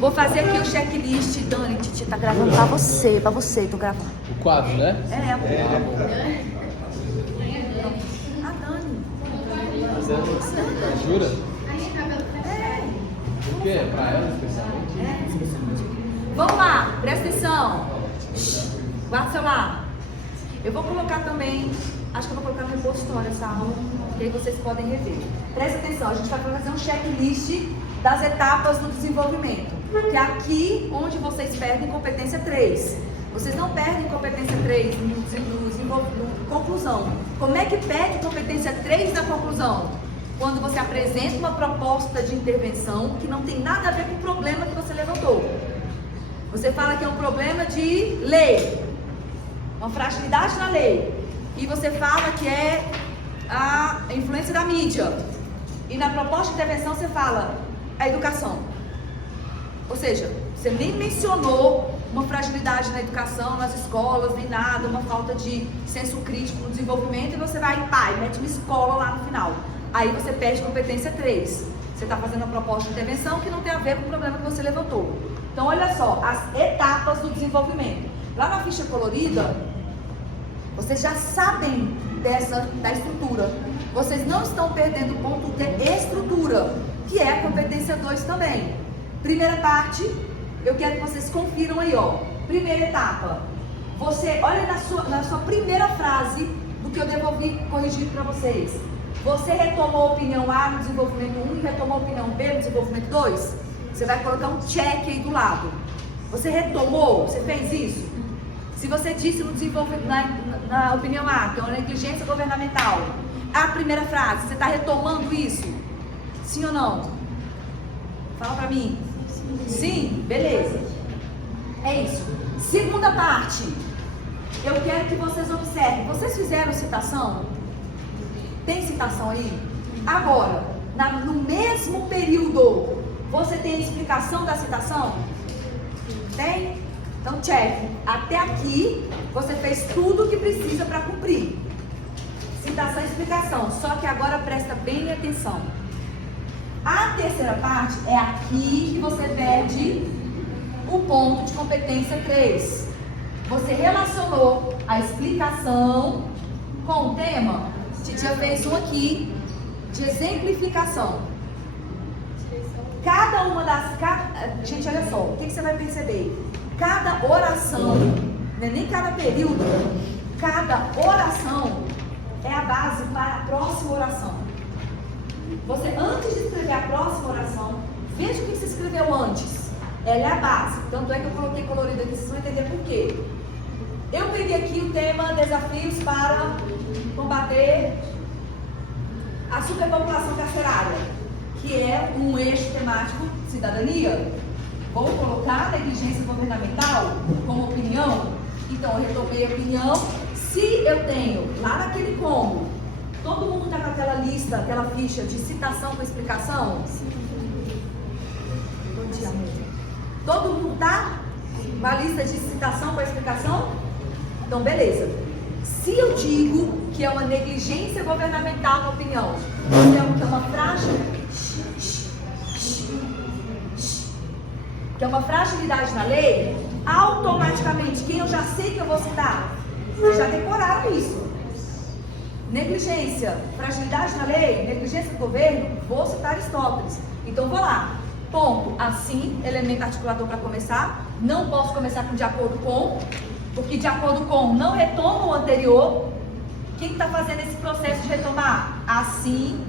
Vou fazer aqui o checklist, Dani. Titi tá gravando pra você, tô gravando. O quadro, né? É, Ah, bom. A Dani. Jura? É. O quê? Pra ela especialmente? Vamos lá, presta atenção. Guarda o celular. Eu vou colocar também, acho que eu vou colocar no repositório essa aula, que aí vocês podem rever. Presta atenção, a gente vai fazer um checklist das etapas do desenvolvimento. Que é aqui onde vocês perdem competência 3. Vocês não perdem competência 3 no conclusão. Como é que perde competência 3 na conclusão? Quando você apresenta uma proposta de intervenção que não tem nada a ver com o problema que você levantou. Você fala que é um problema de lei, uma fragilidade na lei. E você fala que é a influência da mídia. E na proposta de intervenção você fala a educação. Ou seja, você nem mencionou uma fragilidade na educação, nas escolas, nem nada, uma falta de senso crítico no desenvolvimento, e você vai, mete uma escola lá no final. Aí você perde competência 3. Você está fazendo uma proposta de intervenção que não tem a ver com o problema que você levantou. Então, olha só, as etapas do desenvolvimento. Lá na ficha colorida, vocês já sabem da estrutura. Vocês não estão perdendo o ponto de estrutura, que é a competência 2 também. Primeira parte, eu quero que vocês confiram aí, ó. Primeira etapa. Você, olha na sua primeira frase do que eu devolvi corrigido para vocês. Você retomou a opinião A no desenvolvimento 1 e retomou a opinião B no desenvolvimento 2? Você vai colocar um check aí do lado. Você retomou? Você fez isso? Se você disse no desenvolvimento, na opinião A, que é uma negligência governamental, a primeira frase, você está retomando isso? Sim ou não? Fala pra mim. Sim? Beleza. É isso. Segunda parte. Eu quero que vocês observem. Vocês fizeram citação? Tem citação aí? Agora, no mesmo período, você tem a explicação da citação? Tem? Então, check. Até aqui, você fez tudo o que precisa para cumprir. Citação e explicação. Só que agora presta bem atenção. A terceira parte é aqui que você perde o ponto de competência 3. Você relacionou a explicação com o tema. Titia fez um aqui de exemplificação. Cada uma das... Gente, olha só, o que você vai perceber? Cada oração, não é nem cada período, cada oração é a base para a próxima oração. Você, antes de escrever a próxima oração, veja o que você escreveu antes. Ela é a base. Tanto é que eu coloquei colorido aqui, vocês vão entender por quê. Eu peguei aqui o tema desafios para combater a superpopulação carcerária, que é um eixo temático cidadania. Vou colocar negligência governamental como opinião. Então, eu retomei a opinião. Se eu tenho lá naquele como, todo mundo está com aquela lista, aquela ficha de citação com explicação? Sim. Bom dia, amor. Todo mundo está com a lista de citação com explicação? Então, beleza. Se eu digo que é uma negligência governamental na opinião, que é uma fragilidade na lei, automaticamente, quem eu já sei que eu vou citar? Vocês já decoraram isso. Negligência, fragilidade na lei, negligência do governo, vou citar Aristóteles. Então vou lá. Ponto. Assim, elemento articulador para começar. Não posso começar com de acordo com, porque de acordo com não retoma o anterior. Quem está fazendo esse processo de retomar? Assim,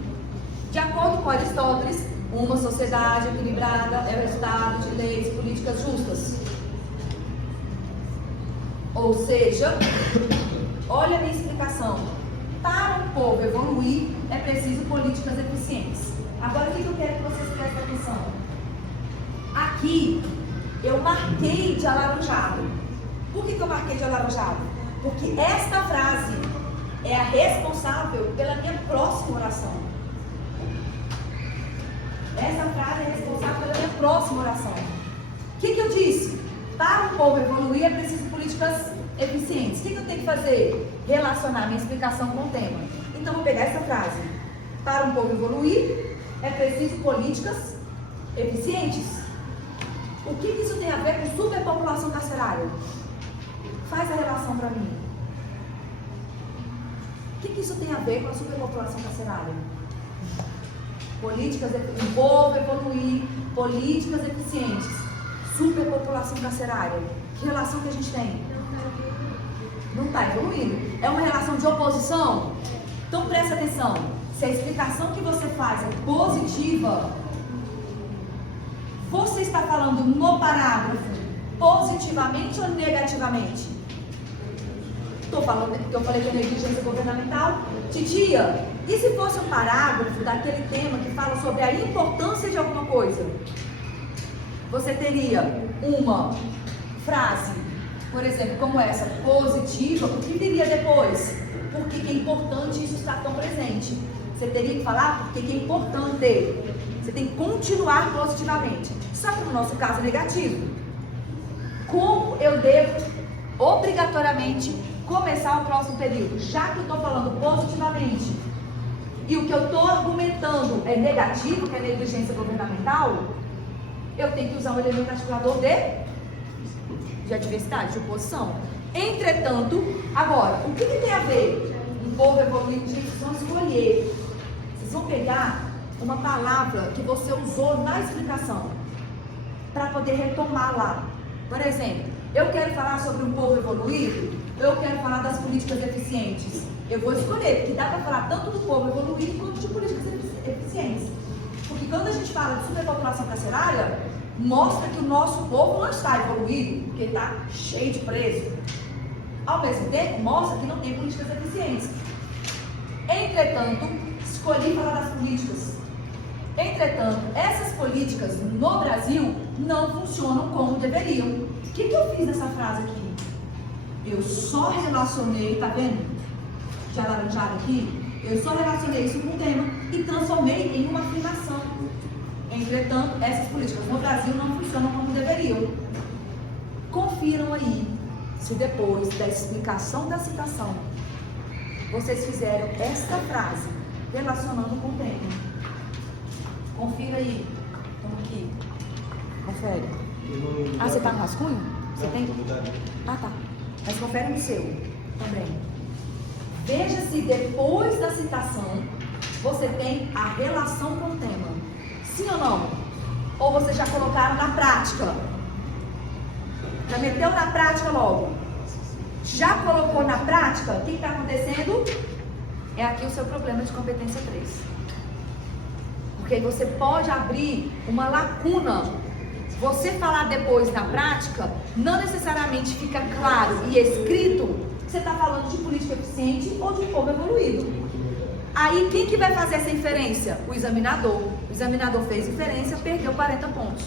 de acordo com Aristóteles, uma sociedade equilibrada é o resultado de leis e políticas justas. Ou seja, olha a minha explicação. Para o povo evoluir, é preciso políticas eficientes. Agora, o que eu quero que vocês prestem atenção? Aqui, eu marquei de alaranjado. Por que eu marquei de alaranjado? Porque esta frase é a responsável pela minha próxima oração. Essa frase é responsável pela minha próxima oração. O que eu disse? Para o povo evoluir, é preciso políticas eficientes. O que eu tenho que fazer? Relacionar minha explicação com o tema. Então, vou pegar essa frase. Para um povo evoluir, é preciso políticas eficientes. O que isso tem a ver com superpopulação carcerária? Faz a relação para mim. O que isso tem a ver com a superpopulação carcerária? Políticas, o povo evoluir, políticas eficientes, superpopulação carcerária. Que relação que a gente tem? Não está evoluindo. É uma relação de oposição? Então presta atenção. Se a explicação que você faz é positiva, você está falando no parágrafo positivamente ou negativamente? Estou falando, porque eu falei que é negligência governamental. Titia, e se fosse um parágrafo daquele tema que fala sobre a importância de alguma coisa? Você teria uma frase, por exemplo, como essa, positiva, o que viria depois? Por que é importante isso estar tão presente? Você teria que falar por que é importante. Você tem que continuar positivamente. Só que no nosso caso é negativo. Como eu devo, obrigatoriamente, começar o próximo período? Já que eu estou falando positivamente e o que eu estou argumentando é negativo, que é negligência governamental, eu tenho que usar um elemento articulador de adversidade, de oposição. Entretanto, agora, o que tem a ver? Um povo evoluído, gente, vocês vão escolher. Vocês vão pegar uma palavra que você usou na explicação para poder retomar lá. Por exemplo, eu quero falar sobre um povo evoluído, eu quero falar das políticas eficientes. Eu vou escolher, porque dá para falar tanto do povo evoluído quanto de políticas eficientes. Porque quando a gente fala de superpopulação carcerária, mostra que o nosso povo não está evoluído, porque ele está cheio de preso. Ao mesmo tempo, mostra que não tem políticas eficientes. Entretanto, escolhi falar das políticas. Entretanto, essas políticas no Brasil não funcionam como deveriam. O que eu fiz nessa frase aqui? Eu só relacionei, tá vendo? Já laranjaram aqui? Eu só relacionei isso com o tema e transformei em uma afirmação. Entretanto, essas políticas no Brasil não funcionam como deveriam. Confiram aí se depois da explicação da citação vocês fizeram esta frase relacionando com o tema. Confira aí. Vamos aqui. Confere. Ah, você tá no rascunho? Você tem? Ah, tá. Mas confere no seu também. Veja se depois da citação você tem a relação com o tema. Sim ou não? Ou vocês já colocaram na prática? Já meteu na prática logo? Já colocou na prática? O que está acontecendo? É aqui o seu problema de competência 3. Porque você pode abrir uma lacuna. Se você falar depois na prática, não necessariamente fica claro e escrito que você está falando de política eficiente ou de povo evoluído. Aí quem que vai fazer essa inferência? O examinador. O examinador fez inferência, perdeu 40 pontos.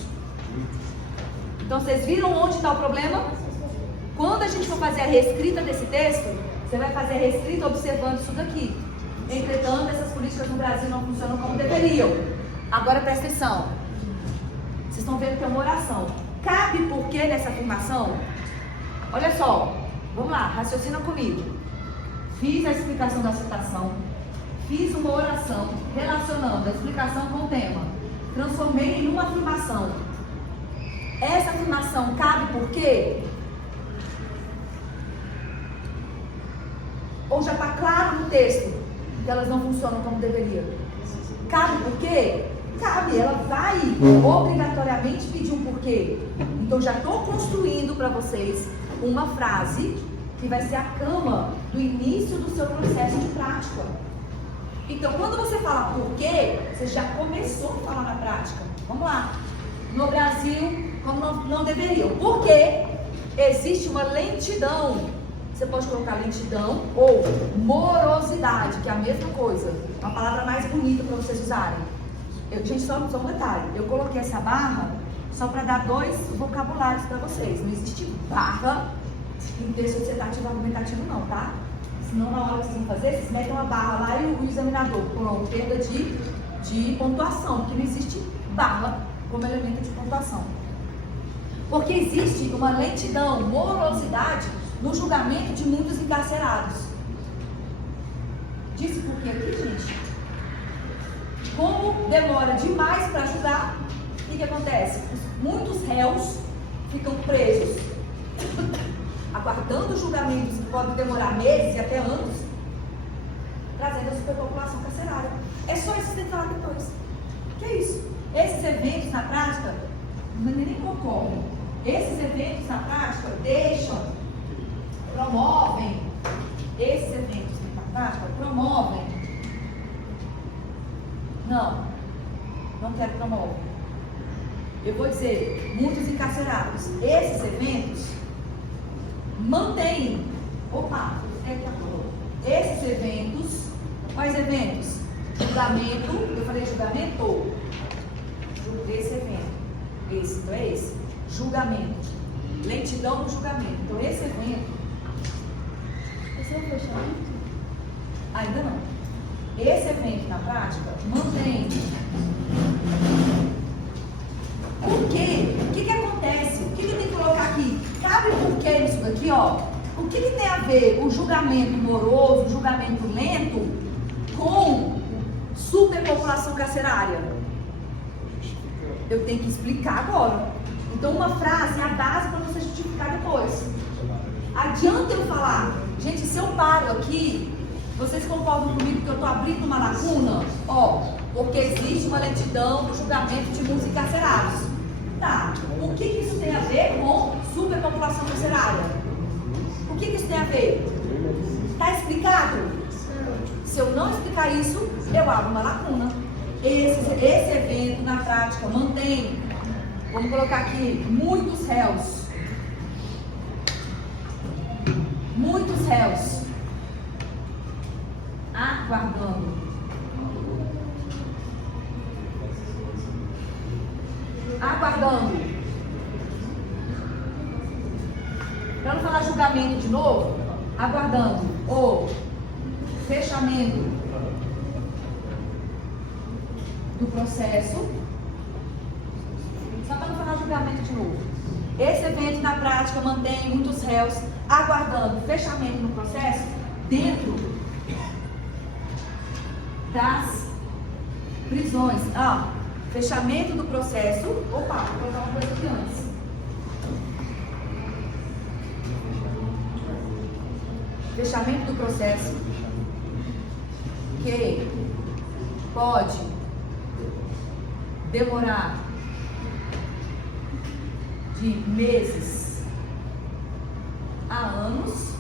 Então vocês viram onde está o problema? Quando a gente for fazer a reescrita desse texto, você vai fazer a reescrita observando isso daqui. Entretanto, essas políticas no Brasil não funcionam como deveriam. Agora presta atenção. Vocês estão vendo que é uma oração. Cabe por quê nessa afirmação? Olha só. Vamos lá, raciocina comigo. Fiz a explicação da citação. Fiz uma oração relacionando a explicação com o tema. Transformei em uma afirmação. Essa afirmação cabe por quê? Ou já está claro no texto que elas não funcionam como deveria? Cabe por quê? Cabe, ela vai obrigatoriamente pedir um porquê. Então já estou construindo para vocês uma frase que vai ser a cama do início do seu processo de prática. Então quando você fala porquê, você já começou a falar na prática. Vamos lá. No Brasil, como não deveriam. Por quê? Existe uma lentidão. Você pode colocar lentidão ou morosidade, que é a mesma coisa. Uma palavra mais bonita para vocês usarem. Gente, só um detalhe. Eu coloquei essa barra só para dar 2 vocabulários para vocês. Não existe barra em texto dissertativo argumentativo não, tá? Senão na hora que vocês vão fazer, vocês metem uma barra lá e o examinador coloca perda de pontuação, porque não existe barra como elemento de pontuação. Porque existe uma lentidão, morosidade no julgamento de muitos encarcerados. Disse por quê aqui, gente? Como demora demais para julgar, o que acontece? muitos réus ficam presos, aguardando julgamentos que podem demorar meses e até anos, trazendo a superpopulação carcerária. É só isso que tem que falar depois. Que é isso? Esses eventos na prática nem ocorrem. Esses eventos na prática promovem. Esses eventos na prática promovem. Não quero promover. Eu vou dizer, muitos encarcerados. Esses eventos mantêm. Esses eventos, quais eventos? Julgamento, eu falei julgamento. Esse evento. Esse, não é esse? Julgamento. Lentidão no julgamento. Então, esse evento. Esse é o fechamento? Ainda não. Esse evento, na prática, mantém. Por quê? O que acontece? O que tem que colocar aqui? Cabe por quê nisso daqui, ó? O que tem a ver o julgamento moroso, o julgamento lento, com superpopulação carcerária? Eu tenho que explicar agora. Então, uma frase é a base para você justificar depois. Adianta eu falar, gente, se eu paro aqui, vocês concordam comigo que eu estou abrindo uma lacuna? Porque existe uma lentidão no julgamento de muitos encarcerados. Tá, o que isso tem a ver com superpopulação carcerária? O que isso tem a ver? Está explicado? Se eu não explicar isso, eu abro uma lacuna. Esse evento, na prática, mantém, vamos colocar aqui, muitos réus. Muitos réus aguardando. Para não falar julgamento de novo, aguardando o fechamento do processo. Só para não falar julgamento de novo. Esse evento, na prática, mantém muitos réus aguardando fechamento no processo dentro das prisões. Fechamento do processo. Vou colocar uma coisa aqui antes. Fechamento do processo que pode demorar de meses a anos,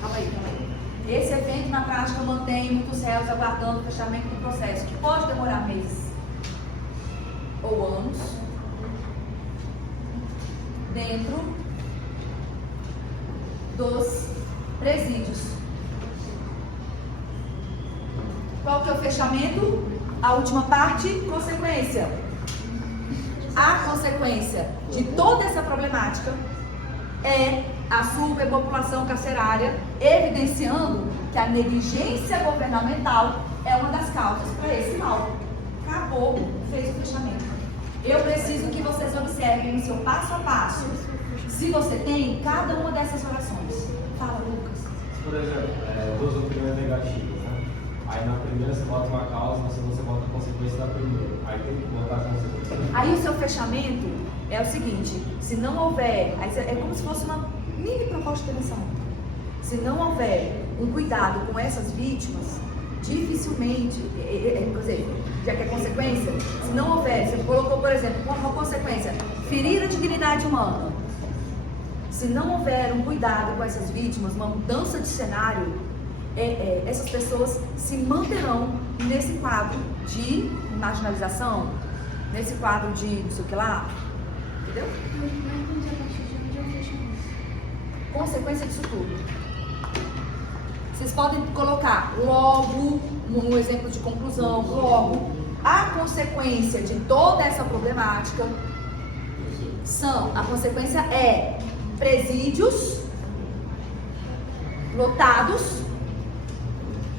Calma aí. Esse evento, na prática, mantém muitos réus aguardando o fechamento do processo, que pode demorar meses ou anos, dentro dos presídios. Qual que é o fechamento? A última parte, consequência. A consequência de toda essa problemática é a superpopulação carcerária, evidenciando que a negligência governamental é uma das causas para esse mal. Acabou, fez o fechamento. Eu preciso que vocês observem o seu passo a passo, se você tem cada uma dessas orações. Fala, Lucas. Por exemplo, duas opiniões negativas, né? Aí na primeira você bota uma causa, você bota a consequência da primeira. Aí tem que botar a consequência. Aí o seu fechamento é o seguinte: se não houver, é como se fosse uma mini proposta de demissão. Se não houver um cuidado com essas vítimas, dificilmente, quer dizer, já que é consequência, se não houver, você colocou, por exemplo, como uma consequência, ferir a dignidade humana. Se não houver um cuidado com essas vítimas, uma mudança de cenário, essas pessoas se manterão nesse quadro de marginalização, nesse quadro de não sei o que lá, entendeu? Consequência disso tudo. Vocês podem colocar logo, no exemplo de conclusão, logo, a consequência de toda essa problemática a consequência é presídios lotados,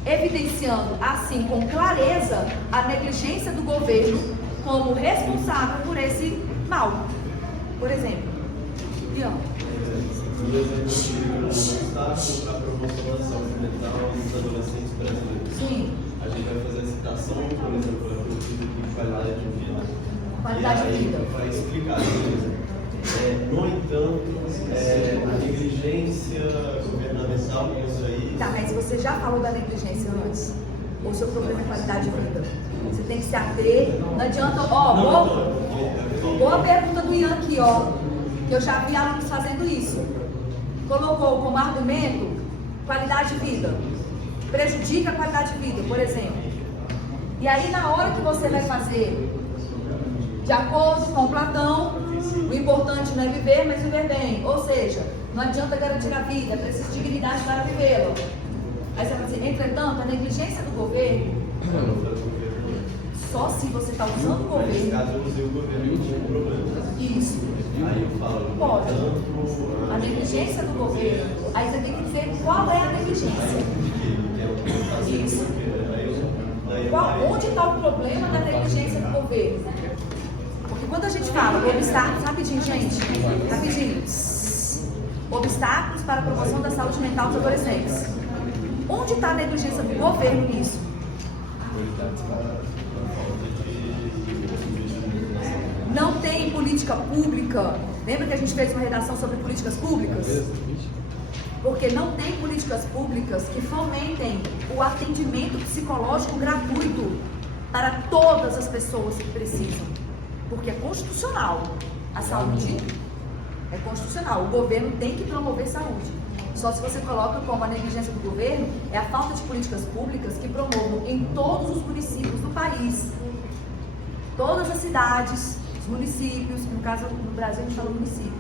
evidenciando assim com clareza a negligência do governo como responsável por esse mal. Por exemplo, Ian. A promoção da saúde mental dos adolescentes brasileiros. Sim. a gente vai fazer a citação, por exemplo, eu fiz aqui de qualidade de vida. Qualidade e aí, de vida. Para explicar, no entanto, a negligência governamental com isso aí. Tá, mas você já falou da negligência antes? Ou o seu problema é qualidade de vida? Você tem que se ater, não adianta, boa pergunta do Ian aqui, que eu já vi alunos fazendo isso. Colocou como argumento qualidade de vida, prejudica a qualidade de vida, por exemplo. E aí na hora que você vai fazer de acordo com Platão, o importante não é viver, mas viver bem. Ou seja, não adianta garantir a vida, é preciso dignidade para vivê-la. Aí você vai dizer, entretanto, a negligência do governo, só se você está usando o Nesse governo. caso, eu usei o governo como problema. Isso. Aí eu falo, Pode. tanto A negligência do governo, aí você tem que dizer qual é a negligência. Isso. Onde está o problema da negligência do governo? Porque quando a gente fala obstáculos, rapidinho, gente, rapidinho. Obstáculos para a promoção da saúde mental dos adolescentes. Onde está a negligência do governo nisso? Não tem política pública. Lembra que a gente fez uma redação sobre políticas públicas? Porque não tem políticas públicas que fomentem o atendimento psicológico gratuito para todas as pessoas que precisam. Porque é constitucional. A saúde é constitucional. O governo tem que promover saúde. Só se você coloca como a negligência do governo é a falta de políticas públicas que promovam em todos os municípios do país. Todas as cidades, os municípios, no caso no Brasil a gente fala município,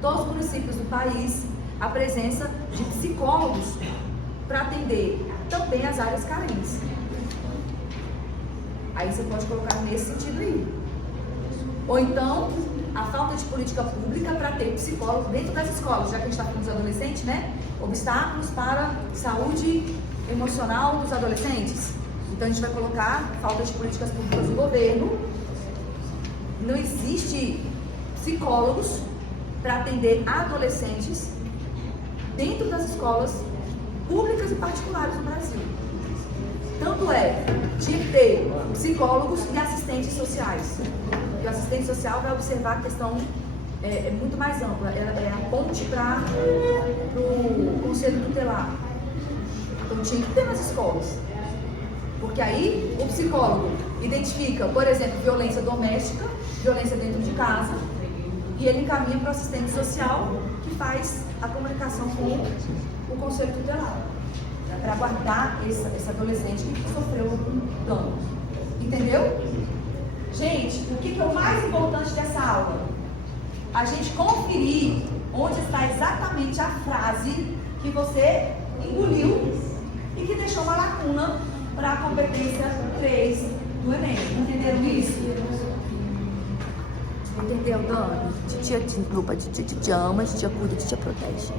todos os municípios do país, a presença de psicólogos para atender também as áreas carentes. Aí você pode colocar nesse sentido aí. Ou então, a falta de política pública para ter psicólogo dentro das escolas, já que a gente está falando dos adolescentes, né? Obstáculos para saúde emocional dos adolescentes. Então a gente vai colocar falta de políticas públicas do governo. Não existe psicólogos para atender adolescentes dentro das escolas públicas e particulares no Brasil. Tanto é, tinha que ter psicólogos e assistentes sociais. E o assistente social vai observar a questão muito mais ampla, é a ponte para o conselho tutelar. Então tinha que ter nas escolas. Porque aí o psicólogo identifica, por exemplo, violência doméstica, violência dentro de casa, e ele encaminha para o assistente social que faz a comunicação com o conselho tutelar, para guardar esse adolescente que sofreu um dano. Entendeu? Gente, o que é o mais importante dessa aula? A gente conferir onde está exatamente a frase que você engoliu e que deixou uma lacuna para a competência 3 do Enem. Entenderam isso? Entendeu, Dani? Titia te ama, titia cuida, titia protege.